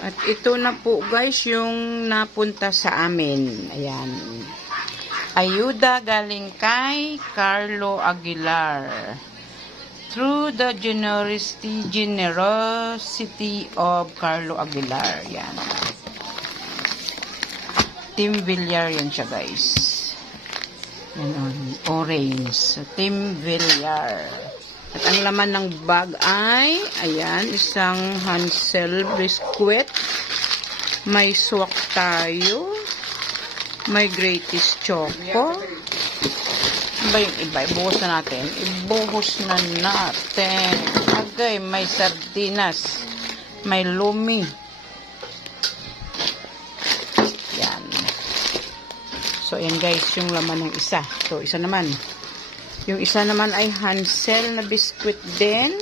At ito na po guys yung napunta sa amin. Ayan. Ayuda galing kay Carlo Aguilar. Through the generosity of Carlo Aguilar. Ayan. Team Villar yan siya guys. Yan, orange. So, Team Villar. At ang laman ng bag ay, ayan, isang Hansel biscuit. May swak tayo. May greatest choco. Ba yung iba? Ibuhos na natin. Ibuhos na natin. Okay, may sardinas. May lumi. Yan. So, ayan guys, yung laman ng isa. So, isa naman. Yung isa naman ay Hansel na biscuit din.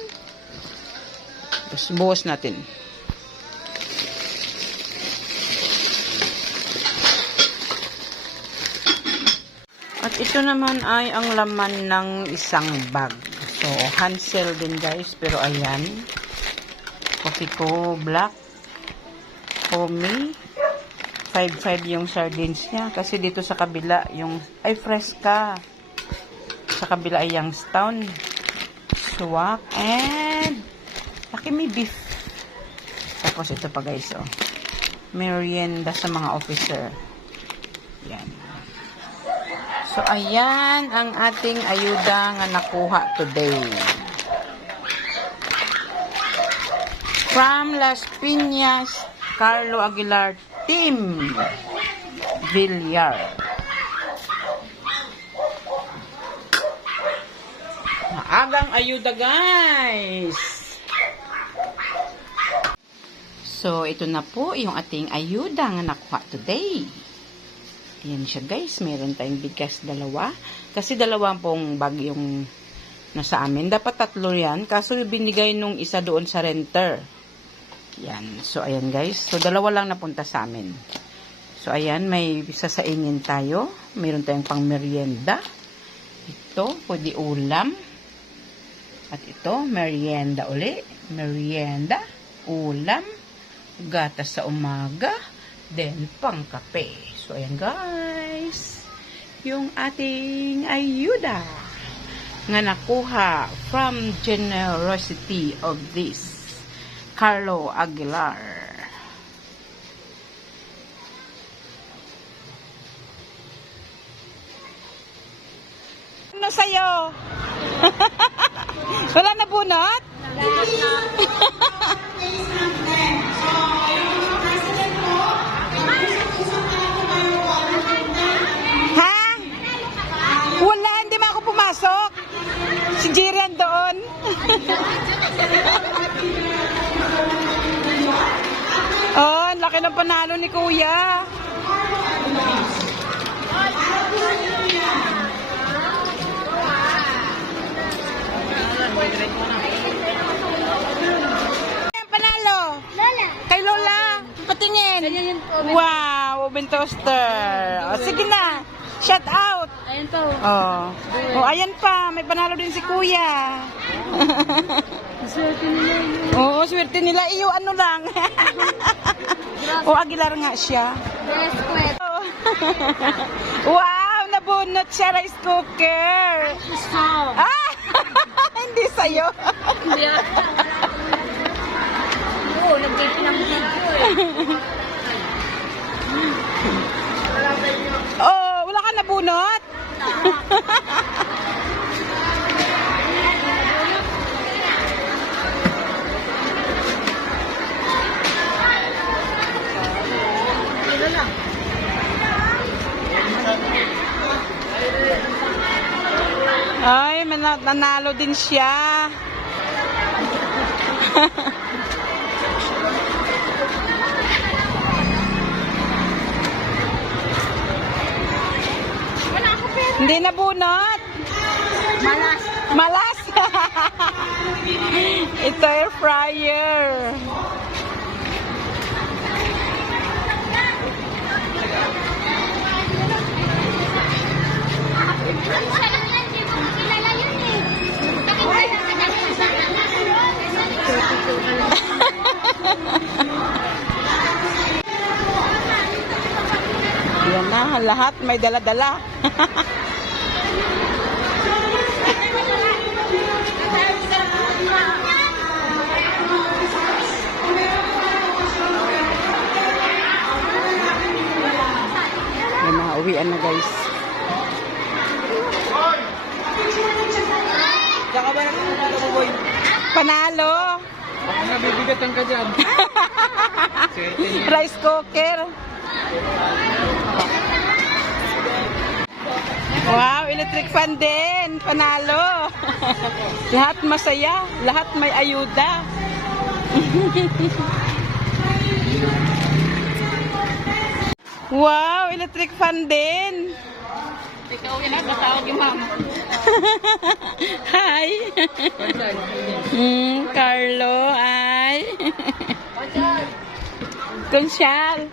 Tapos, buhos natin. At ito naman ay ang laman ng isang bag. So, Hansel din guys. Pero ayan. Coffee ko black. Homey. 5.5 yung sardines niya. Kasi dito sa kabila, yung, ay fresca. Sa kabila ay Youngstown. Swak. And, laki may beef. Tapos ito pa guys, oh. Merienda sa mga officer. Yan. So, ayan ang ating ayuda nga nakuha today. From Las Piñas, Carlo Aguilar, Team Villar. Maagang ayuda, guys! So, ito na po yung ating ayuda nga nakuha today. Yan siya guys, meron tayong bigas dalawa. Kasi dalawa pong bag yung nasa amin. Dapat tatlo yan. Kaso binigay nung isa doon sa renter. Yan. So ayan guys. So dalawa lang napunta sa amin. So ayan, may sasaingin tayo. Meron tayong pang merienda. Ito, pwede ulam. At ito, merienda uli. Merienda, ulam, gatas sa umaga, then pang kape. So, ayan guys, yung ating ayuda nga nakuha from generosity of this Carlo Aguilar. Ano sa'yo? Wala na bunot? Si Jiren doon. Oh, laki ng panalo ni Kuya. Panalo. Lola. Kay Lola. Patingin. Wow, oven toaster. Oh, sige na. Shout out. Ayan to. Oh. Oh, ayan pa. May panalo din si Kuya. Swerte nila yun. Oo, swerte nila. Iyo, ano lang. O, Aguilar nga siya. Biscuit. Wow, nabunot siya rice cooker. Ah! Hindi sa'yo. Hindi ako. Oo, nag-take ng video eh. Oh, wala ka nabunot? Ay, nanalo din siya. Hindi nabunot. Malas. Malas. Ito air fryer. Yan na, lahat may dala-dala. May mga uwian na guys. Saka ba natin mo, boy? Panalo! Baka nabibigatan ka dyan. Rice cooker. Wow, electric fan din. Panalo. Lahat masaya. Lahat may ayuda. Wow, electric fan din. Ikaw yan at natawag yung mama. Hi. Carlo, ay. Kunsyal.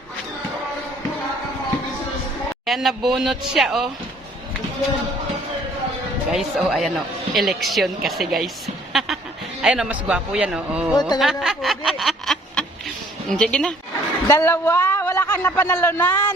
Ayan, nabunot siya, oh. Guys, oh, ayan, oh. Election kasi, guys. Ayan, oh, mas gwapo yan, oh. Oh, talaga po, di. Sige na. Dalawa, wala kang napanalunan.